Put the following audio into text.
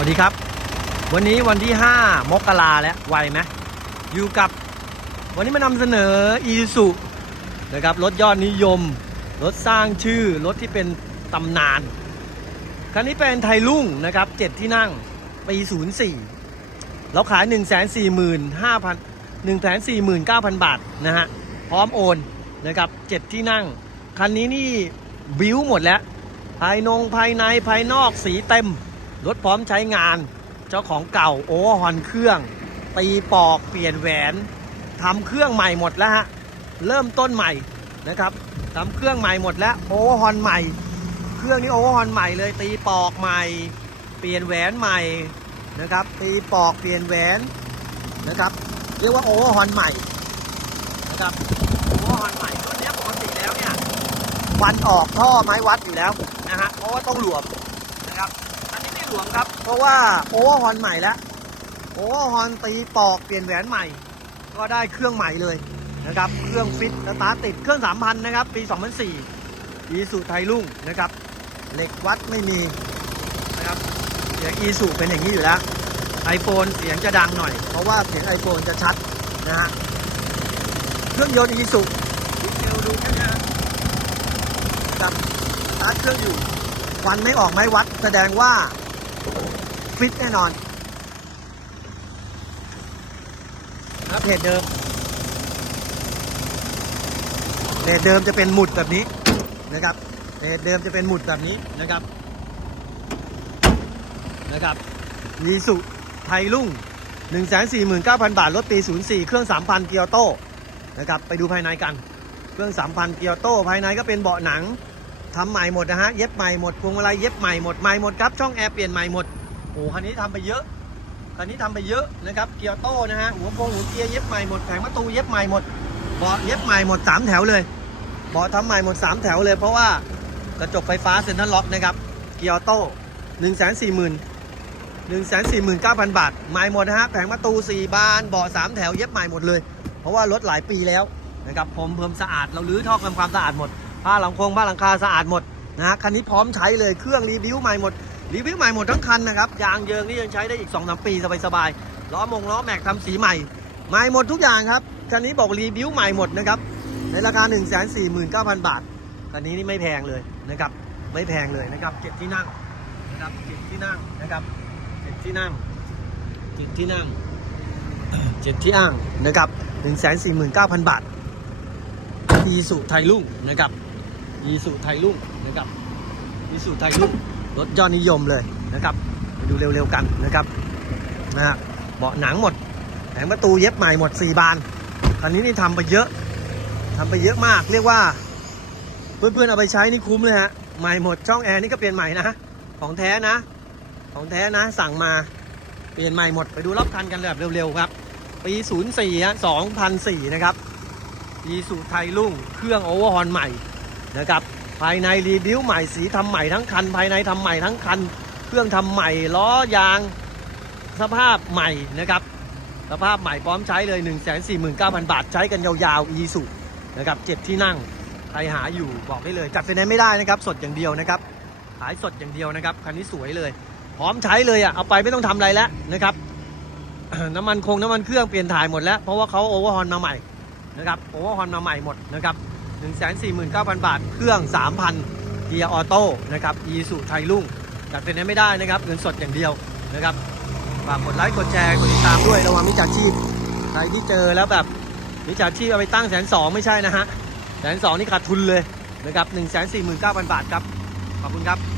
วัสดีครับ วันนี้วันที่ 5 มกราแล้วไวไหมอยู่กับวันนี้มานำเสนออีสุนะครับรถยอดนิยม รถสร้างชื่อรถที่เป็นตำนาน คันนี้เป็นไทยรุ่งนะครับ 7 ที่นั่งปี 04 เราขาย 1 4 5 0 0 0 1 4 9 0 0 0 บาทนะฮะ พร้อมโอนนะครับ 7 ที่นั่ง คันนี้นี่บิ้วหมดแล้ว ภายนงภายในภายนอกสีเต็ม รถพร้อมใช้งานเจ้าของเก่าโอเวอร์ฮอนเครื่อง ตีปอกเปลี่ยนแหวนทำเครื่องใหม่หมดแล้วฮะ เริ่มต้นใหม่นะครับทำเครื่องใหม่หมดแล้วโอเวอร์ฮอนใหม่ เครื่องนี้โอเวอร์ฮอนใหม่เลยตีปอกใหม่ เปลี่ยนแหวนใหม่นะครับ ตีปอกเปลี่ยนแหวนนะครับ เรียกว่าโอเวอร์ฮอนใหม่นะครับโอเวอร์ฮอนใหม่ตัวนี้ปกติแล้วเนี่ยวันออกท่อไม้วัดอยู่แล้วนะฮะเพราะว่าต้องหลวมนะครับอันนี้ไม่ หลวมครับ เพราะว่าโอเวอร์ฮอนใหม่แล้วโอเวอร์ฮอนตีปอกเปลี่ยนแหวนใหม่ ก็ได้เครื่องใหม่เลยนะครับ เครื่องฟิตสตาร์ทติดเครื่อง3,000นะครับ ปี 2004อีสุไทยรุ่งนะครับเหล็กวัดไม่มีนะครับเสียงอีสุเป็นอย่างนี้อยู่แล้ว iPhone เสียงจะดังหน่อย เพราะว่าเสียง iPhone จะชัดนะฮะเครื่องยนต์อีสุดีเทลดูแค่นี้นะครับสตาร์ทเครื่องอยู่ควันไม่ออกไม่วัดแสดงว่า ฟิตแน่นอนนะเพจเดิมเพจเดิมจะเป็นหมุดแบบนี้นะครับเพจเดิมจะเป็นหมุดแบบนี้นะครับ นะครับยีสุไทยรุ่ง 149,000 บาท รถปี 04 เครื่อง 3,000 เกียร์โต้นะครับ ไปดูภายในกัน เครื่อง 3,000 เกียร์โต้ ภายในก็เป็นเบาะหนัง ทำใหม่หมดนะฮะ เย็บใหม่หมดพวงมาลัยเย็บใหม่หมด ใหม่หมดครับ ช่องแอร์เปลี่ยนใหม่หมด โอ้คันนี้ทำไปเยอะ คันนี้ทำไปเยอะนะครับ เกียร์โต้นะฮะ หัวโปงหัวเกียร์เย็บใหม่หมด แผงประตูเย็บใหม่หมด เบาะเย็บใหม่หมด 3 แถวเลย เบาะทำใหม่หมด 3 แถวเลย เพราะว่ากระจกไฟฟ้าเซ็นทรัลล็อกนะครับ เกียร์โต้1 4 0 0 0 0 149,000บาท ใหม่หมดนะฮะ แผงประตู4บาน เบาะ3แถวเย็บใหม่หมดเลย เพราะว่ารถหลายปีแล้วนะครับ ผมเพิ่มสะอาด เราลื้อท่อทำความสะอาดหมด ผ้าหลังโคงผ้าหลังคาสะอาดหมดนะฮะคันนี้พร้อมใช้เลยเครื่องรีวิวใหม่หมดรีวิวใหม่หมดทั้งคันนะครับยางเยิงนี่ยังใช้ได้อีก2อสปีสบายๆล้อมงล้อแม็กทำสีใหม่ใหม่หมดทุกอย่างครับคันนี้บอกรีวิวใหม่หมดนะครับในราคา 1 4 9 0 0 0 บาทคันนี้นี่ไม่แพงเลยนะครับไม่แพงเลยนะครับเจ็ดที่นั่งนะครับเจ็ดที่นั่งนะครับเจ็ดที่นั่งเจ็ดที่นั่งเจ็ดที่นั่งนะครับหนึ่งแสนสี่หมื่นเก้าพันบาท อีสุไทยรุ่งนะครับอีสุไทยรุ่งนะครับอีสุไทยรุ่งรถยอดนิยมเลยนะครับไปดูเร็วๆกันนะครับนะฮะเบาะหนังหมดแผงประตูเย็บใหม่หมดสี่บานคันนี้นี่ทำไปเยอะทำไปเยอะมาก เรียกว่า เพื่อนๆเอาไปใช้นี่คุ้มเลยฮะใหม่หมดช่องแอร์นี่ก็เปลี่ยนใหม่นะของแท้นะ ของแท้นะสั่งมาเปลี่ยนใหม่หมดไปดูรอบคันกันแบบเร็วๆครับ ปี 04 ฮะ 2004 นะครับ ปีสูไทยรุ่ง เครื่องโอเวอร์ฮอนใหม่นะครับ ภายในรีบิวใหม่สีทำใหม่ทั้งคัน ภายในทำใหม่ทั้งคัน เครื่องทำใหม่ล้อยางสภาพใหม่นะครับ สภาพใหม่พร้อมใช้เลย 149,000 บาทใช้กันยาวๆอีสุนะครับเจ็ดที่นั่งใครหาอยู่บอกได้เลยจัดไฟแนนซ์ไม่ได้นะครับ สดอย่างเดียวนะครับ ขายสดอย่างเดียวนะครับคันนี้สวยเลย พร้อมใช้เลยอะเอาไปไม่ต้องทำอะไรแล้วนะครับน้ำมันคงน้ำมันเครื่องเปลี่ยนถ่ายหมดแล้ว เพราะว่าเขาโอเวอร์ฮอนมาใหม่ นะครับโอเวอร์ฮอนมาใหม่หมดนะครับ149,000 บาท เครื่อง 3,000เกียร์ออโต้นะครับอีสุไทยรุ่งจัดเป็นไม่ได้นะครับเงินสดอย่างเดียวนะครับฝากกดไลค์กดแชร์กดติดตามด้วยระวังมิจฉาชีพใครที่เจอแล้วแบบมิจฉาชีพเอาไปตั้งแสนสองไม่ใช่นะฮะแสนสองนี่ขาดทุนเลยนะครับ1 4 9 0 0 0บาทครับ ขอบคุณครับ